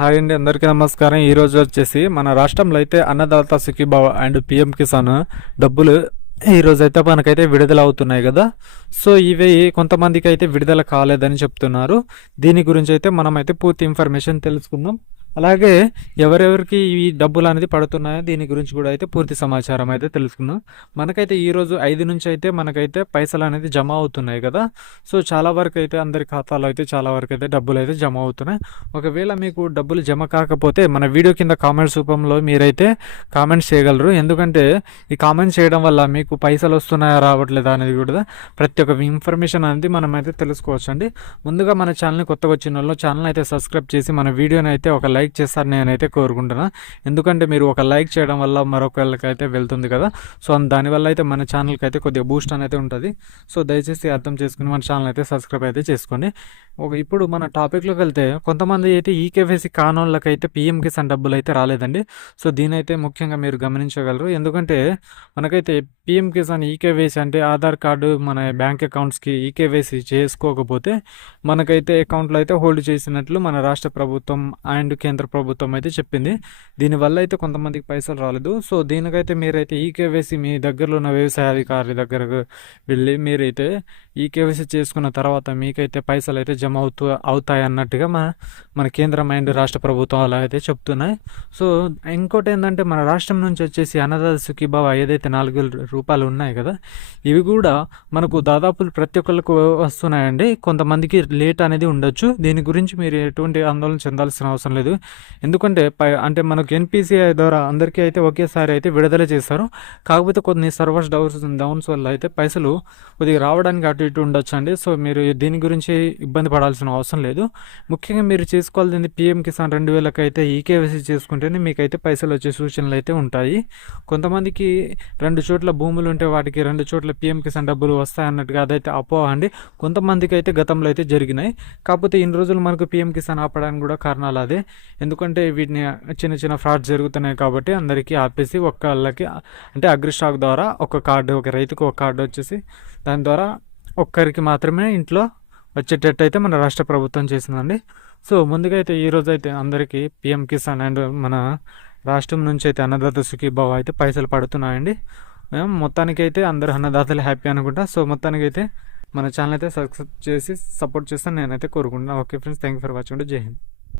Hi అండి, అందరికీ నమస్కారం. ఈరోజు వచ్చేసి మన రాష్ట్రంలో అయితే అన్నదాత సుఖీభావ అండ్ పిఎం కిసాన్ డబ్బులు ఈరోజు అయితే మనకైతే విడుదల అవుతున్నాయి కదా. సో ఇవి కొంతమందికి అయితే విడుదల కాలేదని చెప్తున్నారు. దీని గురించి అయితే మనం అయితే పూర్తి ఇన్ఫర్మేషన్ తెలుసుకుందాం. అలాగే ఎవరెవరికి ఈ డబ్బులు అనేది పడుతున్నాయో దీని గురించి కూడా అయితే పూర్తి సమాచారం అయితే తెలుసుకుందాం. మనకైతే ఈరోజు 5 నుంచి అయితే మనకైతే పైసలు అనేది జమ అవుతున్నాయి కదా. సో చాలా వరకు అయితే అందరి ఖాతాలో అయితే చాలా వరకు అయితే డబ్బులు అయితే జమ అవుతున్నాయి. ఒకవేళ మీకు డబ్బులు జమ కాకపోతే మన వీడియో కింద కామెంట్స్ రూపంలో మీరైతే కామెంట్స్ చేయగలరు. ఎందుకంటే ఈ కామెంట్స్ చేయడం వల్ల మీకు పైసలు వస్తున్నాయా రావట్లేదా అనేది కూడా ప్రతి ఒక్క ఇన్ఫర్మేషన్ అనేది మనం అయితే తెలుసుకోవచ్చు అండి. ముందుగా మన ఛానల్ని కొత్తగా వచ్చిన వాళ్ళు ఛానల్ అయితే సబ్స్క్రైబ్ చేసి మన వీడియోని అయితే ఒక లైక్ చేస్తారు నేనైతే కోరుకుంటున్నా. ఎందుకంటే మీరు ఒక లైక్ చేయడం వల్ల మరొకరికి అయితే వెళ్తుంది కదా. సో దానివల్ల అయితే మన ఛానల్కి అయితే కొద్దిగా బూస్ట్ అనేది ఉంటుంది. సో దయచేసి అర్థం చేసుకుని మన ఛానల్ అయితే సబ్స్క్రైబ్ అయితే చేసుకోండి. ఇప్పుడు మన టాపిక్లోకి వెళ్తే కొంతమంది అయితే ఈకేవైసీ కానోళ్ళకైతే పిఎం కిసాన్ డబ్బులు అయితే రాలేదండి. సో దీనైతే ముఖ్యంగా మీరు గమనించగలరు. ఎందుకంటే మనకైతే పిఎం కిసాన్ ఈకేవైసీ అంటే ఆధార్ కార్డు మన బ్యాంక్ అకౌంట్స్కి ఈకేవైసీ చేసుకోకపోతే మనకైతే అకౌంట్లో అయితే హోల్డ్ చేసినట్లు మన రాష్ట్ర ప్రభుత్వం అండ్ కేంద్ర ప్రభుత్వం అయితే చెప్పింది. దీనివల్ల అయితే కొంతమందికి పైసలు రాలేదు. సో దీనికైతే మీరైతే ఈకేవైసీ మీ దగ్గరలో ఉన్న వ్యవసాయ అధికారి దగ్గరకు వెళ్ళి మీరైతే ఈకేవైసీ చేసుకున్న తర్వాత మీకైతే పైసలు అయితే జమ అవుతాయి అన్నట్టుగా మన కేంద్రం అండ్ రాష్ట్ర ప్రభుత్వం అలా అయితే చెప్తున్నాయి. సో ఇంకోటి ఏంటంటే మన రాష్ట్రం నుంచి వచ్చేసి అన్నదాత సుఖీభావ ఏదైతే 4,000 రూపాయలు ఉన్నాయి కదా, ఇవి కూడా మనకు దాదాపు ప్రతి ఒక్కరికి వస్తున్నాయండి. కొంతమందికి లేట్ అనేది ఉండొచ్చు. దీని గురించి మీరు ఎటువంటి ఆందోళన చెందాల్సిన అవసరం లేదు. ఎందుకంటే అంటే మనకు ఎన్పిసిఐ ద్వారా అందరికీ అయితే ఒకేసారి అయితే విడుదల చేస్తారు. కాకపోతే కొన్ని సర్వర్స్ డౌన్స్ వల్ల అయితే పైసలు కొద్దిగా రావడానికి అటు ఇటు ఉండొచ్చు అండి. సో మీరు దీని గురించి ఇబ్బంది పడాల్సిన అవసరం లేదు. ముఖ్యంగా మీరు చేసుకోవాల్సింది పిఎం కిసాన్ 2,000కి అయితే ఈకేవైసీ చేసుకుంటేనే మీకైతే పైసలు వచ్చే సూచనలు అయితే ఉంటాయి. కొంతమందికి 2 చోట్ల భూములు ఉంటే వాటికి 2 చోట్ల పిఎం కిసాన్ డబ్బులు వస్తాయన్నట్టుగా అదైతే అపోహ అండి. కొంతమందికి అయితే గతంలో అయితే జరిగినాయి. కాకపోతే ఇన్ని రోజులు మనకు పిఎం కిసాన్ ఆపడానికి కూడా కారణాలు అదే. ఎందుకంటే వీటిని చిన్న చిన్న ఫ్రాడ్ జరుగుతున్నాయి కాబట్టి అందరికీ ఆపేసి ఒక్కళ్ళకి అంటే అగ్రిస్టాక్ ద్వారా ఒక కార్డు, ఒక రైతుకు ఒక కార్డు వచ్చేసి దాని ద్వారా ఒక్కరికి మాత్రమే ఇంట్లో వచ్చేటట్టు అయితే మన రాష్ట్ర ప్రభుత్వం చేసిందండి. సో ముందుగా అయితే ఈరోజు అయితే అందరికీ పిఎం కిసాన్ అండ్ మన రాష్ట్రం నుంచి అయితే అన్నదాత సుఖీభావ అయితే పైసలు పడుతున్నాయండి. మొత్తానికి అయితే అందరూ అన్నదాతలు హ్యాపీ అనుకుంటా. సో మొత్తానికి అయితే మన ఛానల్ అయితే సబ్స్క్రైబ్ చేసి సపోర్ట్ చేస్తాను నేనైతే కోరుకుంటున్నాను. Okay friends, thank you for watching. జై హింద్.